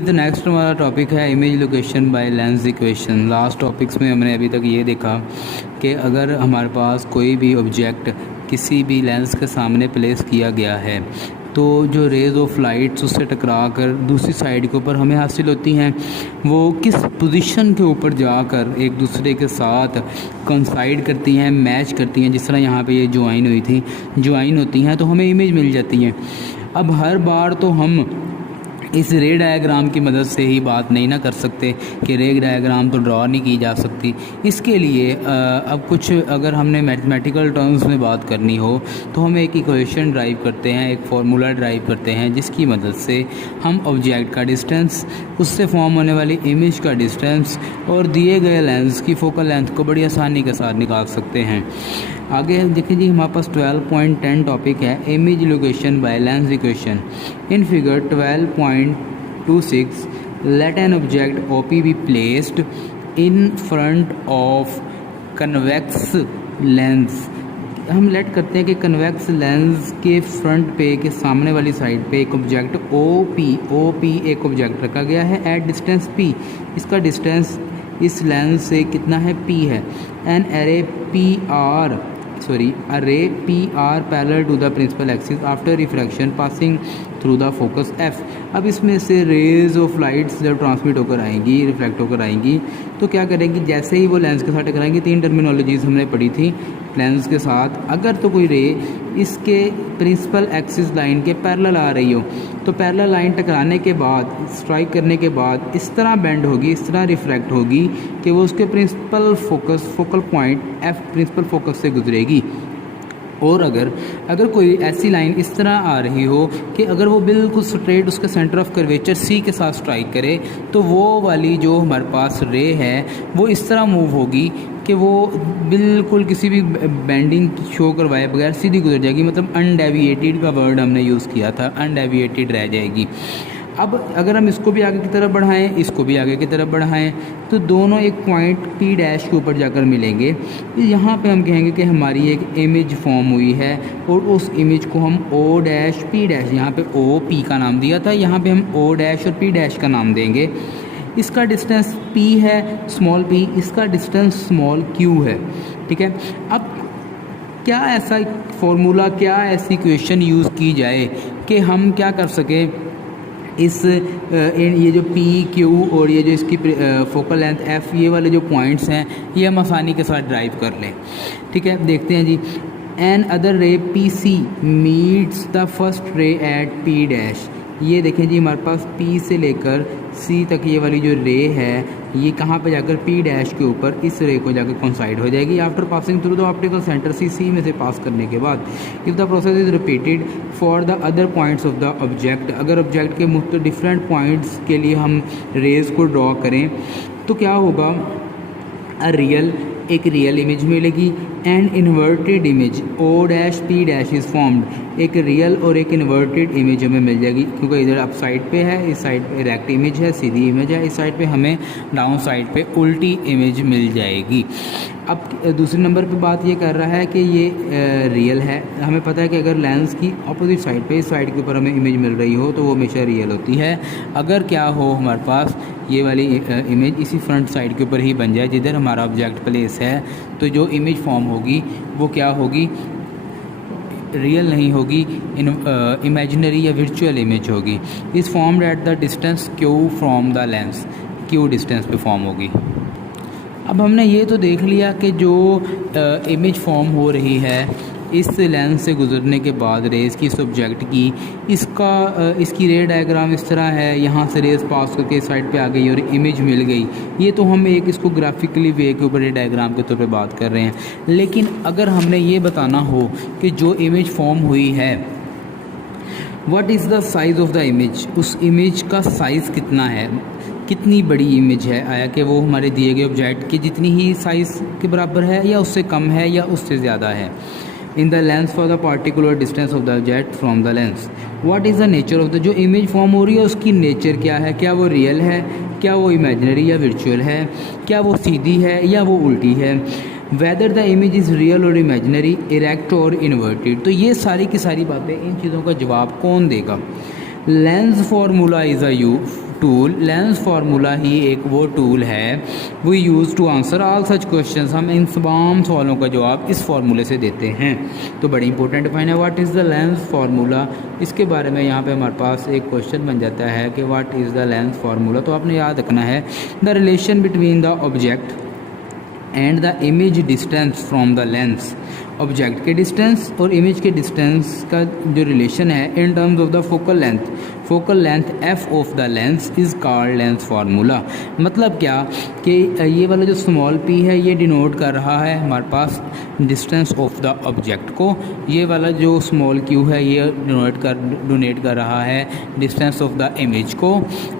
तो नेक्स्ट हमारा टॉपिक है image location by lens equation. Last topics में हमने अभी तक ये देखा कि अगर हमारे पास कोई भी ऑब्जेक्ट किसी भी लेंस के सामने प्लेस किया गया है तो जो रेज ऑफ लाइट्स उससे टकरा कर दूसरी साइड के ऊपर हमें हासिल होती हैं, वो किस पोजीशन के ऊपर जाकर एक दूसरे के साथ कंसाइड करती हैं, मैच करती हैं। जिस तरह यहाँ पे ये ज्वाइन होती हैं तो हमें इमेज मिल जाती है। अब हर बार तो हम इस रे डायग्राम की मदद से ही बात नहीं ना कर सकते कि रे डायग्राम तो ड्रॉ नहीं की जा सकती। इसके लिए अब कुछ अगर हमने मैथमेटिकल टर्म्स में बात करनी हो तो हम एक इक्वेशन ड्राइव करते हैं, एक फार्मूला ड्राइव करते हैं, जिसकी मदद से हम ऑब्जेक्ट का डिस्टेंस, उससे फॉर्म होने वाली इमेज का डिस्टेंस और दिए गए लेंस की फोकल लेंथ को बड़ी आसानी के साथ निकाल सकते हैं। आगे देखिए जी, हमारे पास 12.10 टॉपिक है image location by lens equation. In figure 12.26 let an object OP be placed in front of convex lens. हम लेट करते हैं कि कन्वेक्स लेंस के फ्रंट पे के सामने वाली साइड पे एक ऑब्जेक्ट OP एक ऑब्जेक्ट रखा गया है एट डिस्टेंस P। इसका डिस्टेंस इस लेंस से कितना है, P है। An ray PR parallel to the principal axis after refraction passing through the focus F। अब इसमें से रेज ऑफ लाइट्स जब ट्रांसमिट होकर आएंगी, रिफ्लेक्ट होकर आएंगी, तो क्या करेंगी, जैसे ही वो लेंस के साथ टकराएंगी, 3 टर्मिनोलॉजीज हमने पढ़ी थी लेंस के साथ। अगर तो कोई रे इसके प्रिंसिपल एक्सिस लाइन के पैरेलल आ रही हो तो पैरेलल लाइन टकराने के बाद, स्ट्राइक करने के बाद इस तरह बेंड होगी, इस तरह रिफ्रैक्ट होगी कि वो उसके focal point F principal focus से गुजरेगी। और अगर कोई ऐसी लाइन इस तरह आ रही हो कि अगर वो बिल्कुल स्ट्रेट उसके सेंटर ऑफ कर्वेचर C के साथ स्ट्राइक करे तो वो वाली जो हमारे पास रे है वो इस तरह मूव होगी कि वो बिल्कुल किसी भी बेंडिंग शो करवाए बगैर सीधी गुजर जाएगी। मतलब अनडेविएटेड का वर्ड हमने यूज़ किया था, अनडेविएटेड रह जाएगी। अब अगर हम इसको भी आगे की तरफ बढ़ाएं, इसको भी आगे की तरफ बढ़ाएं, तो दोनों एक पॉइंट P डैश के ऊपर जाकर मिलेंगे। यहाँ पे हम कहेंगे कि हमारी एक इमेज फॉर्म हुई है और उस इमेज को हम O डैश P डैश, यहाँ पे OP का नाम दिया था, यहाँ पे हम O डैश और P डैश का नाम देंगे। इसका डिस्टेंस P है, स्मॉल p, इसका डिस्टेंस स्मॉल q है। ठीक है। अब क्या ऐसा फॉर्मूला, क्या ऐसी इक्वेशन यूज़ की जाए कि हम क्या कर सकें, ये जो P Q और ये जो इसकी फोकल लेंथ F, ये वाले जो पॉइंट्स हैं ये हम आसानी के साथ ड्राइव कर लें। ठीक है, देखते हैं जी। एन अदर रे PC meets the first ray eight P dash. ये देखें जी, हमारे पास P से लेकर C तक ये वाली जो रे है ये कहाँ पे जाकर P डैश के ऊपर इस रे को जाकर कॉन्साइड हो जाएगी after passing through the optical centre C में से पास करने के बाद। If the process is repeated for the other points of the object, अगर ऑब्जेक्ट के मुख्तलिफ डिफरेंट पॉइंट्स के लिए हम रेज को ड्रॉ करें तो क्या होगा, एक रियल इमेज मिलेगी and inverted image O dash P dash is formed. एक रियल और एक इन्वर्टेड इमेज हमें मिल जाएगी, क्योंकि इधर अप साइड पे है, इस साइड पे इरेक्ट इमेज है, सीधी इमेज है, इस साइड पे हमें डाउन साइड पे उल्टी इमेज मिल जाएगी। अब दूसरे नंबर पे बात ये कर रहा है कि ये रियल है। हमें पता है कि अगर लेंस की अपोजिट साइड पे, इस साइड के ऊपर हमें इमेज मिल रही हो तो वो हमेशा रियल होती है। अगर क्या हो हमारे पास ये वाली इमेज इसी फ्रंट साइड के ऊपर ही बन जाए जिधर हमारा ऑब्जेक्ट प्लेस है, तो जो इमेज फॉर्म होगी वो क्या होगी, रियल नहीं होगी, इमेजिनरी या वर्चुअल इमेज होगी। इस formed at the distance Q from the lens, Q distance पे फॉर्म होगी। अब हमने ये तो देख लिया कि जो इमेज फॉर्म हो रही है इस लेंस से गुजरने के बाद रेस की, इस ऑब्जेक्ट की, इसकी रे डायग्राम इस तरह है, यहाँ से रेस पास करके साइड पे आ गई और इमेज मिल गई। ये तो हम एक इसको ग्राफिकली वे के ऊपर रे डायग्राम के तौर पे बात कर रहे हैं। लेकिन अगर हमने ये बताना हो कि जो इमेज फॉर्म हुई है what is the size of the image, उस इमेज का साइज़ कितना है, कितनी बड़ी इमेज है, आया कि वो हमारे दिए गए ऑब्जेक्ट की जितनी ही साइज़ के बराबर है या उससे कम है या उससे ज़्यादा है। In the lens for the particular distance of the object from the lens. What is the nature of the, जो इमेज फॉर्म हो रही है उसकी नेचर क्या है, क्या वो रियल है, क्या वो इमेजिनरी या वर्चुअल है, क्या वो सीधी है या वो उल्टी है, whether the image is real और इमेजिनरी, इरेक्ट और इन्वर्टेड। तो ये सारी की सारी बातें, इन चीज़ों का जवाब कौन देगा। Lens formula is a tool, lens formula ही एक वो टूल है we use to answer all such questions, हम इन तमाम सवालों का जवाब इस फार्मूले से देते हैं। तो बड़ी इंपॉर्टेंट डिफाइन है what is the lens formula. इसके बारे में यहाँ पे हमारे पास एक क्वेश्चन बन जाता है कि what is the lens formula. तो आपने याद रखना है the relation between the object and the image distance from the lens. Object के डिस्टेंस और इमेज के डिस्टेंस का जो रिलेशन है in terms of the focal length F of the lens is called lens formula. मतलब क्या कि ये वाला जो स्मॉल पी है ये डिनोट कर रहा है हमारे पास डिस्टेंस ऑफ द ऑब्जेक्ट को, ये वाला जो स्मॉल क्यू है ये डोनेट कर रहा है डिस्टेंस ऑफ द इमेज को,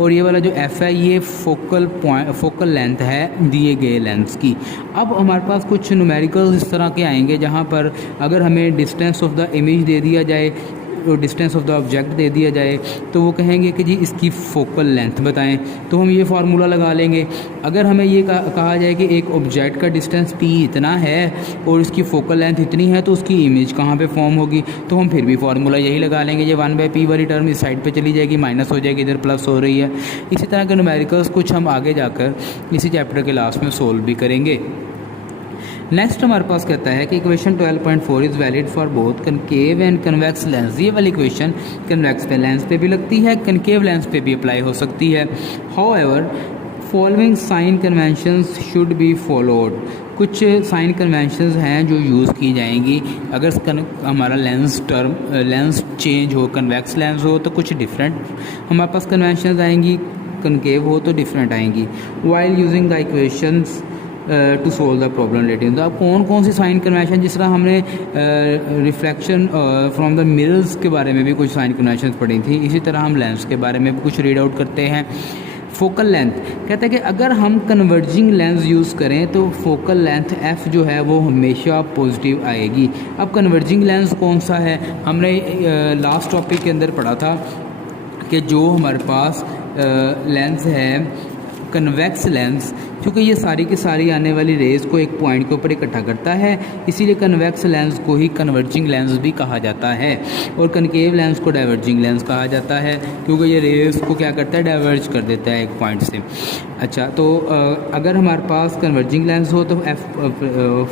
और ये वाला जो एफ है ये फोकल लेंथ है दिए गए लेंस की। अब हमारे पास कुछ न्यूमेरिकल्स इस तरह के आएंगे जहाँ पर अगर हमें डिस्टेंस ऑफ द इमेज दे दिया जाए और distance of the object they दिया जाए तो वो कहेंगे कि जी इसकी फोकल लेंथ बताएं, तो हम ये फार्मूला लगा लेंगे। अगर हमें ये कहा जाए कि एक ऑब्जेक्ट का डिस्टेंस p इतना है और इसकी फोकल लेंथ इतनी है तो उसकी इमेज कहाँ पे फॉर्म होगी, तो हम फिर भी फार्मूला यही लगा लेंगे। ये 1/p वाली टर्म इस साइड पे चली जाएगी, माइनस हो जाएगी, इधर प्लस हो रही है। इसी तरह के न्यूमेरिकल्स कुछ हम आगे जाकर इसी चैप्टर के लास्ट में सोल्व भी करेंगे। नेक्स्ट हमारे पास कहता है कि equation 12.4 is valid for both concave and convex lens. ये वाली इक्वेशन कन्वेक्स पे लेंस पे भी लगती है, कनकेव लेंस पे भी अप्लाई हो सकती है। However following sign conventions should be followed. कुछ साइन कन्वेंशंस हैं जो यूज़ की जाएंगी अगर हमारा लेंस चेंज हो, कन्वेक्स लेंस हो तो कुछ डिफरेंट हमारे पास कन्वेंशंस आएंगी, कनकेव हो तो डिफरेंट आएंगी। While using the equations to solve the problem related. तो अब कौन सी साइन कन्वेंशन, जिस तरह हमने रिफ्लेक्शन फ्रॉम द मिरर्स के बारे में भी कुछ साइन कन्वेंशन पढ़ी थी, इसी तरह हम लेंस के बारे में भी कुछ रीड आउट करते हैं। फोकल लेंथ कहते हैं कि अगर हम कन्वर्जिंग लेंस यूज़ करें तो फोकल लेंथ एफ जो है वो हमेशा पॉजिटिव आएगी। अब कन्वर्जिंग लेंस कौन सा है, हमने लास्ट टॉपिक के अंदर पढ़ा था कि जो हमारे पास लेंस है कन्वेक्स लेंस, क्योंकि ये सारी की सारी आने वाली रेज़ को एक पॉइंट के ऊपर इकट्ठा करता है, इसीलिए कन्वेक्स लेंस को ही कन्वर्जिंग लेंस भी कहा जाता है, और कनकेव लेंस को डाइवर्जिंग लेंस कहा जाता है क्योंकि ये रेज़ को क्या करता है, डाइवर्ज कर देता है एक पॉइंट से। अच्छा, तो अगर हमारे पास कन्वर्जिंग लेंस हो तो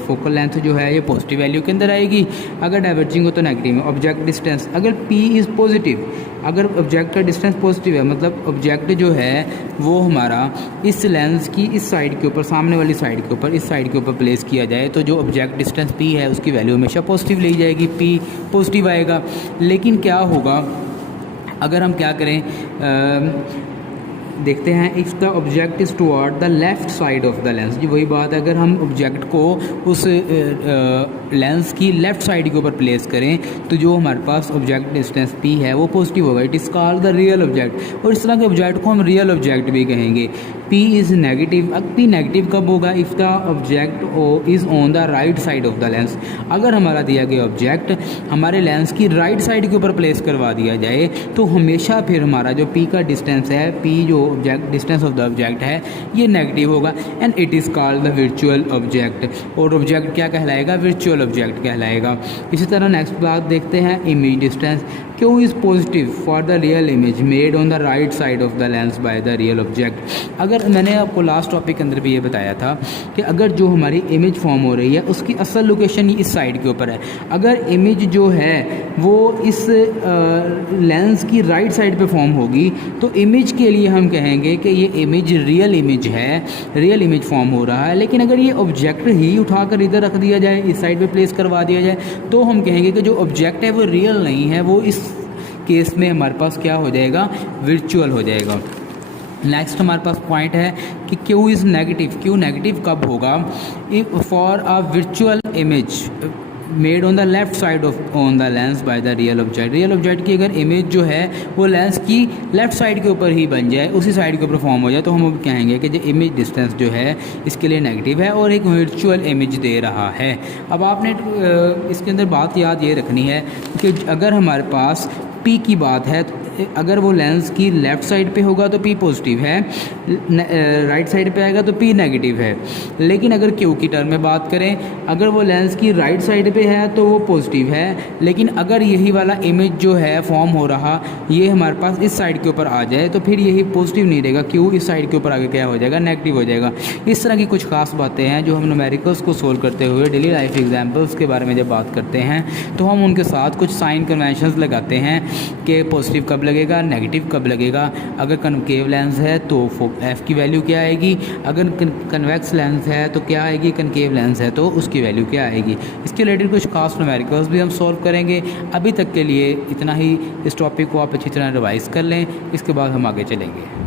फोकल लेंथ जो है ये पॉजिटिव वैल्यू के अंदर आएगी, अगर डाइवर्जिंग हो तो नेगेटिव में। ऑब्जेक्ट डिस्टेंस अगर p इज़ पॉजिटिव, अगर ऑब्जेक्ट का डिस्टेंस पॉजिटिव है मतलब ऑब्जेक्ट जो है वो हमारा इस लेंस की इस साइड के ऊपर, सामने वाली साइड के ऊपर, इस साइड के ऊपर प्लेस किया जाए तो जो ऑब्जेक्ट डिस्टेंस p है उसकी वैल्यू हमेशा पॉजिटिव ली जाएगी, p पॉजिटिव आएगा। लेकिन क्या होगा अगर हम क्या करें, देखते हैं, if the object is toward the left side of the lens. जी वही बात है, अगर हम ऑब्जेक्ट को उस लेंस की लेफ़्ट साइड के ऊपर प्लेस करें तो जो हमारे पास ऑब्जेक्ट डिस्टेंस p है वो पॉजिटिव होगा, it is called the real object. और इस तरह के ऑब्जेक्ट को हम रियल ऑब्जेक्ट भी कहेंगे। p इज़ नेगेटिव, अब p नेगेटिव कब होगा, if the object is on the right side of the lens. अगर हमारा दिया गया ऑब्जेक्ट हमारे लेंस की राइट साइड के ऊपर प्लेस करवा दिया जाए तो हमेशा फिर हमारा जो p का डिस्टेंस है, p जो object distance of the object है ये नेगेटिव होगा, and it is called the virtual object. और ऑब्जेक्ट क्या कहलाएगा, वर्चुअल ऑब्जेक्ट कहलाएगा। इसी तरह नेक्स्ट बात देखते हैं, image distance Q is positive for the real image made on the right side of the lens by the real object. अगर मैंने आपको लास्ट टॉपिक के अंदर भी ये बताया था कि अगर जो हमारी इमेज फॉर्म हो रही है उसकी असल लोकेशन इस साइड के ऊपर है, अगर इमेज जो है वो इस लेंस की राइट साइड पे फॉर्म होगी तो इमेज के लिए हम कहेंगे कि ये इमेज रियल इमेज है, रियल इमेज फॉर्म हो रहा है। लेकिन अगर ये ऑब्जेक्ट ही उठाकर इधर रख दिया जाए, इस साइड पे प्लेस करवा दिया जाए, तो हम कहेंगे कि जो ऑब्जेक्ट है वो रियल नहीं है, वो इस केस में हमारे पास क्या हो जाएगा, वर्चुअल हो जाएगा। नेक्स्ट हमारे पास पॉइंट है कि Q is negative. Q negative कब होगा, if for a virtual image made on the left side of on the lens by the real object. Real object की अगर इमेज जो है वो लेंस की लेफ्ट साइड के ऊपर ही बन जाए, उसी साइड के ऊपर फॉर्म हो जाए, तो हम अब कहेंगे कि जो इमेज डिस्टेंस जो है इसके लिए नेगेटिव है और एक वर्चुअल इमेज दे रहा है। अब आपने इसके अंदर बात याद ये रखनी है कि अगर हमारे पास p की बात है तो अगर वो लेंस की लेफ़्ट साइड पे होगा तो P पॉजिटिव है, राइट साइड पे आएगा तो P नेगेटिव है। लेकिन अगर Q की टर्म में बात करें, अगर वो लेंस की राइट साइड पे है तो वो पॉजिटिव है, लेकिन अगर यही वाला इमेज जो है फॉर्म हो रहा ये हमारे पास इस साइड के ऊपर आ जाए तो फिर यही पॉजिटिव नहीं रहेगा, Q इस साइड के ऊपर आगे क्या हो जाएगा, नेगेटिव हो जाएगा। इस तरह की कुछ खास बातें हैं जो हम न्यूमेरिकल्स को सोल्व करते हुए डेली लाइफ एग्जाम्पल्स के बारे में जब बात करते हैं तो हम उनके साथ कुछ साइन कन्वेंशंस लगाते हैं कि पॉजिटिव कब लगेगा, नेगेटिव कब लगेगा। अगर कनकेव लेंस है तो एफ की वैल्यू क्या आएगी, अगर कन्वेक्स लेंस है तो क्या आएगी, कनकेव लेंस है तो उसकी वैल्यू क्या आएगी। इसके रिलेटेड कुछ खास न्यूमेरिकल्स भी हम सॉल्व करेंगे। अभी तक के लिए इतना ही। इस टॉपिक को आप अच्छी तरह रिवाइज कर लें, इसके बाद हम आगे चलेंगे।